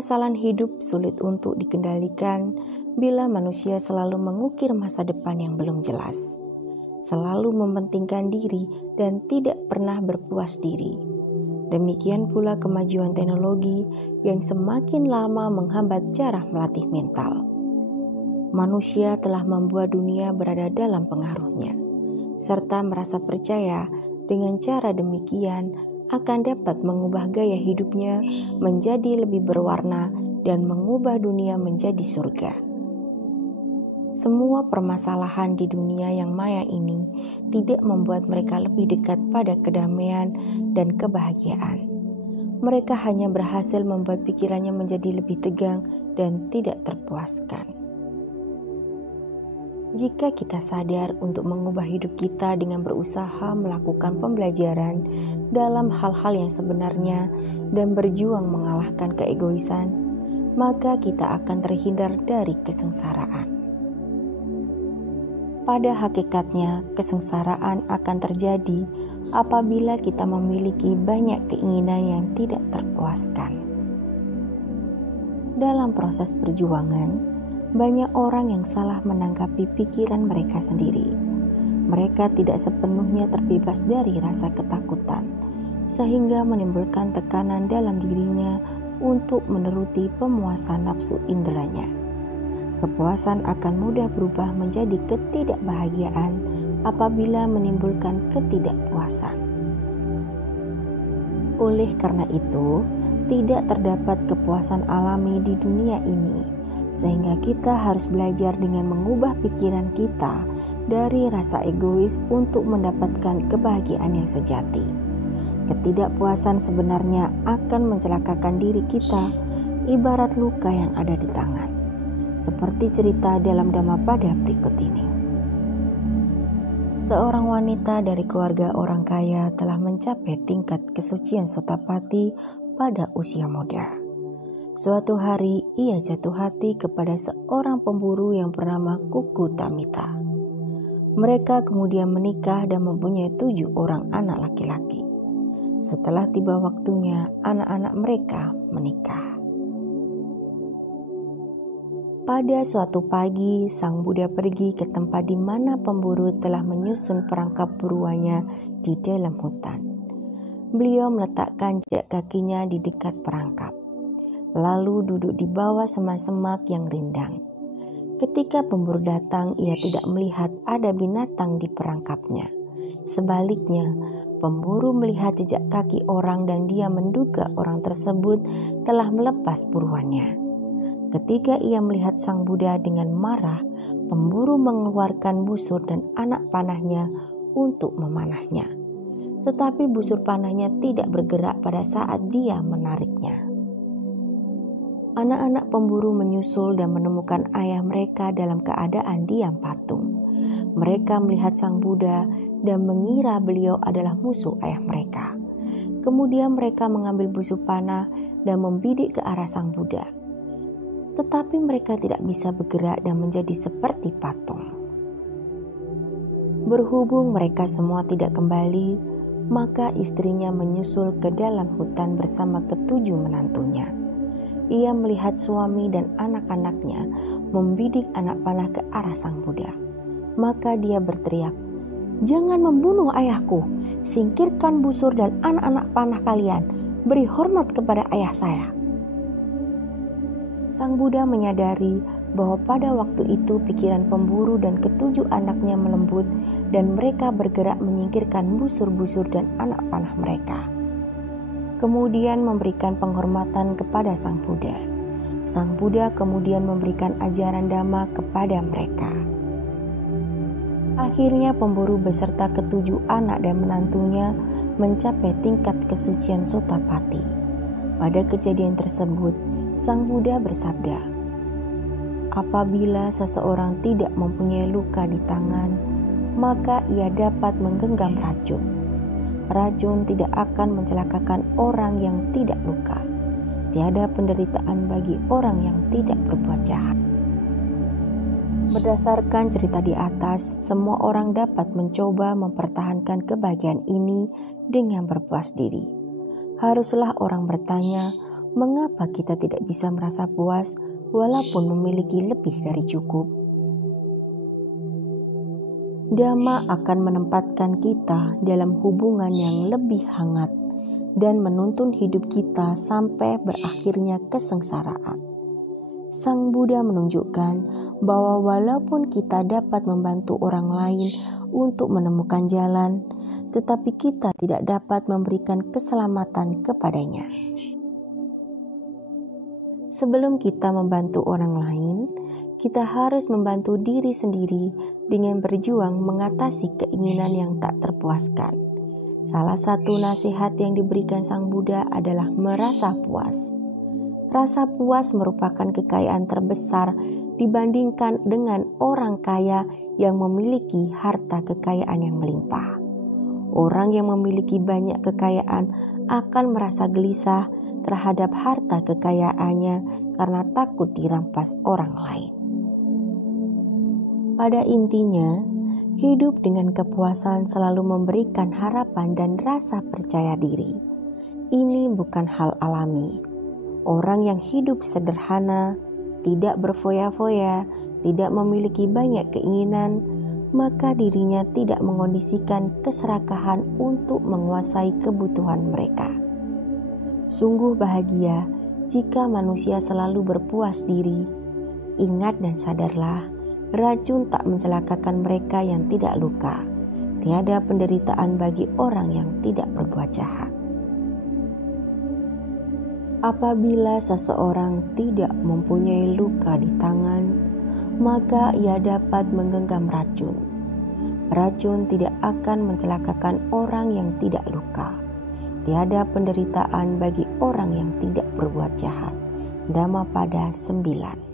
Permasalahan hidup sulit untuk dikendalikan bila manusia selalu mengukir masa depan yang belum jelas, selalu mementingkan diri dan tidak pernah berpuas diri. Demikian pula kemajuan teknologi yang semakin lama menghambat cara melatih mental. Manusia telah membuat dunia berada dalam pengaruhnya, serta merasa percaya dengan cara demikian akan dapat mengubah gaya hidupnya menjadi lebih berwarna dan mengubah dunia menjadi surga. Semua permasalahan di dunia yang maya ini tidak membuat mereka lebih dekat pada kedamaian dan kebahagiaan. Mereka hanya berhasil membuat pikirannya menjadi lebih tegang dan tidak terpuaskan. Jika kita sadar untuk mengubah hidup kita dengan berusaha melakukan pembelajaran dalam hal-hal yang sebenarnya dan berjuang mengalahkan keegoisan, maka kita akan terhindar dari kesengsaraan. Pada hakikatnya, kesengsaraan akan terjadi apabila kita memiliki banyak keinginan yang tidak terpuaskan. Dalam proses perjuangan, banyak orang yang salah menanggapi pikiran mereka sendiri. Mereka tidak sepenuhnya terbebas dari rasa ketakutan, sehingga menimbulkan tekanan dalam dirinya untuk menuruti pemuasan nafsu inderanya. Kepuasan akan mudah berubah menjadi ketidakbahagiaan apabila menimbulkan ketidakpuasan. Oleh karena itu, tidak terdapat kepuasan alami di dunia ini, sehingga kita harus belajar dengan mengubah pikiran kita dari rasa egois untuk mendapatkan kebahagiaan yang sejati. Ketidakpuasan sebenarnya akan mencelakakan diri kita, ibarat luka yang ada di tangan. Seperti cerita dalam Dhammapada berikut ini. Seorang wanita dari keluarga orang kaya telah mencapai tingkat kesucian Sotapati pada usia muda. Suatu hari ia jatuh hati kepada seorang pemburu yang bernama Kuku Tamita. Mereka kemudian menikah dan mempunyai 7 orang anak laki-laki. Setelah tiba waktunya, anak-anak mereka menikah. Pada suatu pagi, sang Buddha pergi ke tempat di mana pemburu telah menyusun perangkap buruannya di dalam hutan. Beliau meletakkan jejak kakinya di dekat perangkap, lalu duduk di bawah semak-semak yang rindang. Ketika pemburu datang, ia tidak melihat ada binatang di perangkapnya. Sebaliknya, pemburu melihat jejak kaki orang dan dia menduga orang tersebut telah melepas buruannya. Ketika ia melihat sang Buddha dengan marah, pemburu mengeluarkan busur dan anak panahnya untuk memanahnya. Tetapi busur panahnya tidak bergerak pada saat dia menariknya. Anak-anak pemburu menyusul dan menemukan ayah mereka dalam keadaan diam patung. Mereka melihat sang Buddha dan mengira beliau adalah musuh ayah mereka. Kemudian mereka mengambil busur panah dan membidik ke arah sang Buddha. Tetapi mereka tidak bisa bergerak dan menjadi seperti patung. Berhubung mereka semua tidak kembali, maka istrinya menyusul ke dalam hutan bersama ke-7 menantunya. Ia melihat suami dan anak-anaknya membidik anak panah ke arah sang Buddha. Maka dia berteriak, "Jangan membunuh ayahku, singkirkan busur dan anak-anak panah kalian, beri hormat kepada ayah saya." Sang Buddha menyadari bahwa pada waktu itu pikiran pemburu dan ke-7 anaknya melembut dan mereka bergerak menyingkirkan busur-busur dan anak panah mereka. Kemudian memberikan penghormatan kepada sang Buddha. Sang Buddha kemudian memberikan ajaran Dhamma kepada mereka. Akhirnya pemburu beserta ke-7 anak dan menantunya mencapai tingkat kesucian Sotapati. Pada kejadian tersebut, sang Buddha bersabda, "Apabila seseorang tidak mempunyai luka di tangan, maka ia dapat menggenggam racun. Racun tidak akan mencelakakan orang yang tidak luka. Tiada penderitaan bagi orang yang tidak berbuat jahat." Berdasarkan cerita di atas, semua orang dapat mencoba mempertahankan kebahagiaan ini dengan berpuas diri. Haruslah orang bertanya, Mengapa kita tidak bisa merasa puas walaupun memiliki lebih dari cukup? Dhamma akan menempatkan kita dalam hubungan yang lebih hangat dan menuntun hidup kita sampai berakhirnya kesengsaraan. Sang Buddha menunjukkan bahwa walaupun kita dapat membantu orang lain untuk menemukan jalan, tetapi kita tidak dapat memberikan keselamatan kepadanya. Sebelum kita membantu orang lain, kita harus membantu diri sendiri dengan berjuang mengatasi keinginan yang tak terpuaskan. Salah satu nasihat yang diberikan Sang Buddha adalah merasa puas. Rasa puas merupakan kekayaan terbesar dibandingkan dengan orang kaya yang memiliki harta kekayaan yang melimpah. Orang yang memiliki banyak kekayaan akan merasa gelisah terhadap harta kekayaannya karena takut dirampas orang lain. Pada intinya, hidup dengan kepuasan selalu memberikan harapan dan rasa percaya diri. Ini bukan hal alami. Orang yang hidup sederhana, tidak berfoya-foya, tidak memiliki banyak keinginan, maka dirinya tidak mengondisikan keserakahan untuk menguasai kebutuhan mereka. Sungguh bahagia jika manusia selalu berpuas diri. Ingat dan sadarlah, racun tak mencelakakan mereka yang tidak luka. Tiada penderitaan bagi orang yang tidak berbuat jahat. Apabila seseorang tidak mempunyai luka di tangan, maka ia dapat menggenggam racun. Racun tidak akan mencelakakan orang yang tidak luka. Tiada penderitaan bagi orang yang tidak berbuat jahat. Dhammapada 9.